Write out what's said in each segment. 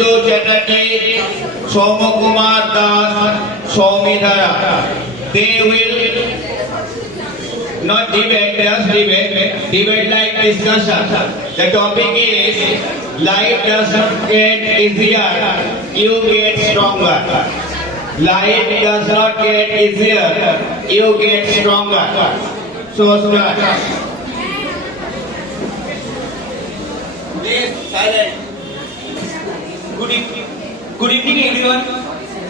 Sudhu Chatterjee, Somu Kumar Das, Soumidhara. They will not debate, just debate like discussion. The topic is life doesn't get easier, you get stronger. Life does not get easier, you get stronger. So start. Please silent. Good evening everyone.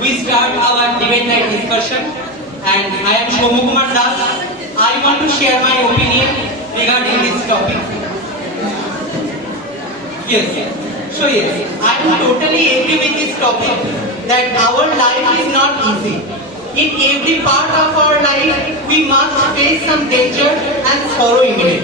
We start our debate night discussion and I am Somu Kumar Das. I want to share my opinion regarding this topic. Yes. So yes, I am totally agree with this topic that our life is not easy. In every part of our life, we must face some danger and sorrow in it.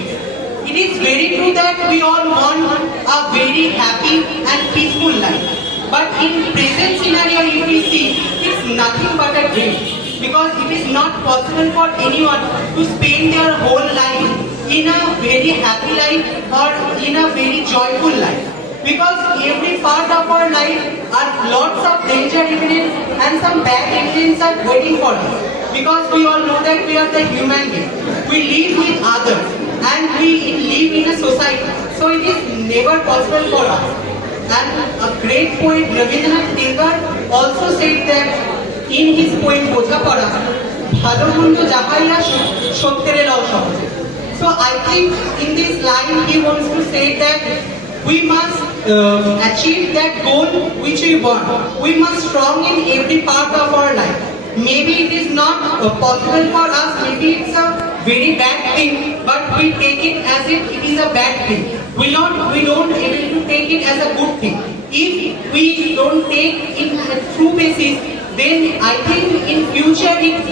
It is very true that we all want a very happy and peaceful life. But in present scenario, if we see, it's nothing but a dream. Because it is not possible for anyone to spend their whole life in a very happy life or in a very joyful life. Because every part of our life are lots of danger events and some bad events are waiting for us. Because we all know that we are the human beings. We live with others and we live in a society. So it is never possible for us. And a great poet Rabindranath Tagore also said that in his poem Bojhapada, Bhalo Mondo Jahaiya Sottere Lao Sahoj. So I think in this line he wants to say that we must achieve that goal which we want. We must strong in every part of our life. Maybe it is not possible for us, maybe it's a very bad thing, but we take it as if it is a bad thing. We don't able to take it as a good thing. If we don't take it a true basis, then I think in future it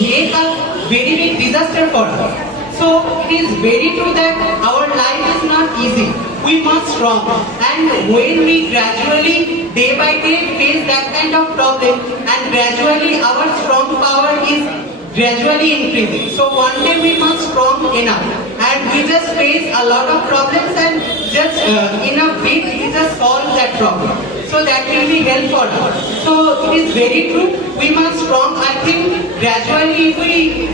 make a very big disaster for us. So it is very true that our life is not easy. We must strong, and when we gradually day by day face that kind of problem, and gradually our strong power is gradually increasing. So one day we must strong enough, and we just face a lot of problems and just in a bit we just solve that problem. So that will be help for us. So it is very true. We must strong. I think gradually if we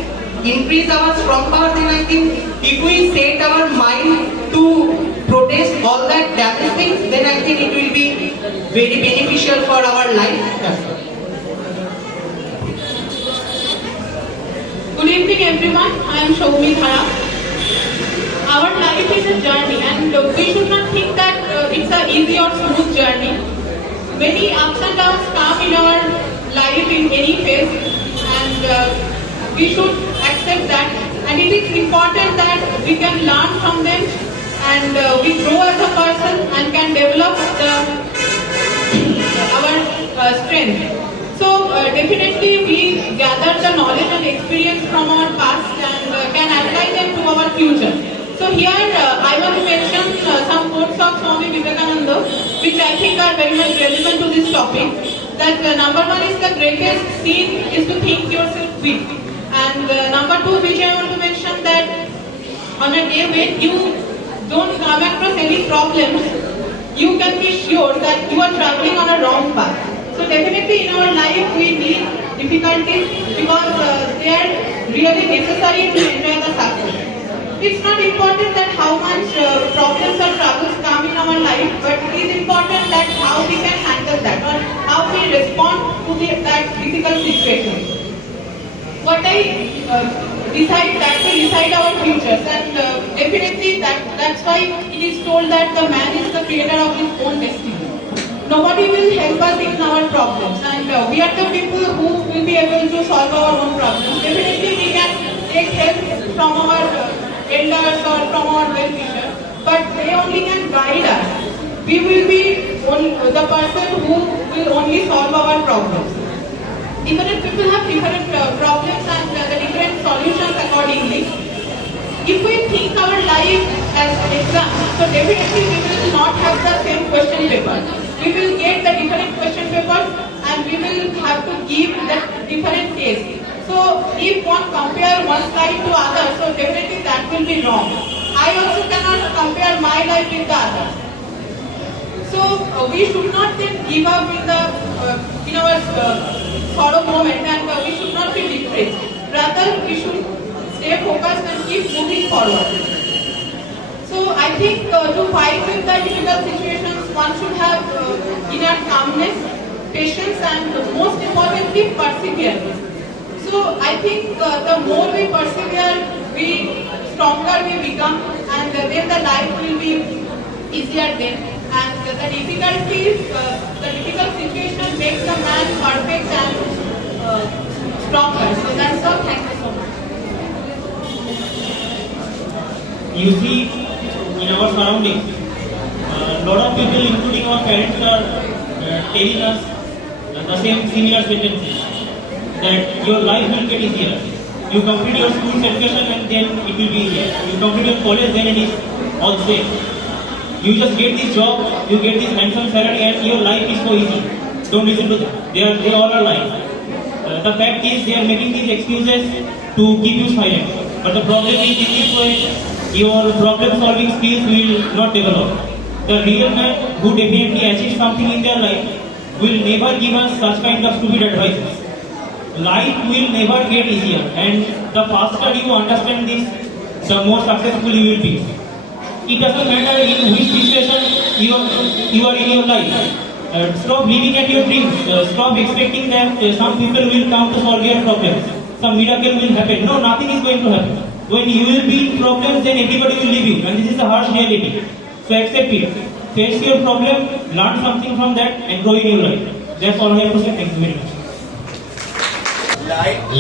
increase our strong power, then I think if we set our mind to protest all that damage things, then I think it will be very beneficial for our life. Good evening everyone, I am Soumidhara. Our life is a journey and we should not think that it's an easy or smooth journey. Many ups and downs come in our life in any phase and we should accept that, and it is important that we can learn from them and we grow as a person and can develop our strength. So definitely we gather the knowledge and experience from our past and can apply them to our future. So here I want to mention some quotes of Swami Vivekananda which I think are very much relevant to this topic. That number one is the greatest sin is to think yourself weak. And number two which I want to mention that on a day when you don't come across any problems, you can be sure that you are traveling on a wrong path. So definitely in our life we need difficulties because they are really necessary to enjoy the success. It's not important that how much problems or troubles come in our life, but it is important that how we can handle that or how we respond to that difficult situation. What I decide, that will decide our futures, and definitely that's why it is told that the man is the creator of his own destiny. Nobody will help us in our problems, and we are the people who will be able to solve our own problems. Definitely we can take help from our elders or from our well-wishers, but they only can guide us. We will be the person who will only solve our problems. Different people have different problems and the different solutions accordingly. If we think our life as an exam, so definitely we will not have the same question paper. We will get the different question papers and we will have to give the different tests. So if one compare one's life to others, so definitely that will be wrong. I also cannot compare my life with the others. So we should not then give up in our sorrow moment, and we should not be depressed. Rather, we should stay focused and keep moving forward. So I think to fight with the difficult situations, one should have inner calmness, patience, and most importantly, perseverance. So I think the more we persevere, stronger we become, and then the life will be easier then. And the difficult situation makes a man perfect and stronger. So that's all. Thank you so much. You see, in our surroundings, a lot of people, including our parents, are telling us the same similar sentences, that your life will get easier. You complete your school education and then it will be easier. You complete your college, then it is all same. You just get this job, you get this handsome salary, and your life is so easy. Don't listen to them. They all are lying. The fact is, they are making these excuses to keep you silent. But the problem is, in this way, your problem solving skills will not develop. The real man who definitely achieves something in their life will never give us such kind of stupid advices. Life will never get easier, and the faster you understand this, the more successful you will be. It doesn't matter in which situation you are in your life. Stop living at your dreams. Stop expecting that some people will come to solve your problems. Some miracle will happen. No, nothing is going to happen. When you will be in problems, then everybody will leave you, and this is a harsh reality. So accept it. Face your problem, learn something from that, and grow in your life. That's all I have to say. Thank you very much.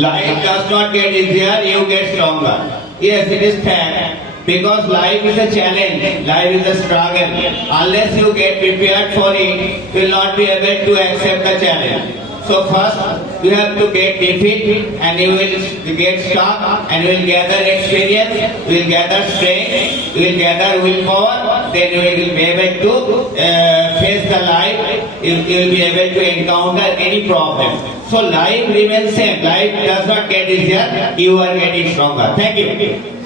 Life does not get easier, you get stronger. Yes, it is fact. Because life is a challenge, life is a struggle. Unless you get prepared for it, you will not be able to accept the challenge. So first, you have to get defeat, and you will get stuck, and you will gather experience, you will gather strength, you will gather willpower, then you will be able to face the life, you will be able to encounter any problem. So life remains same, life does not get easier, you are getting stronger. Thank you.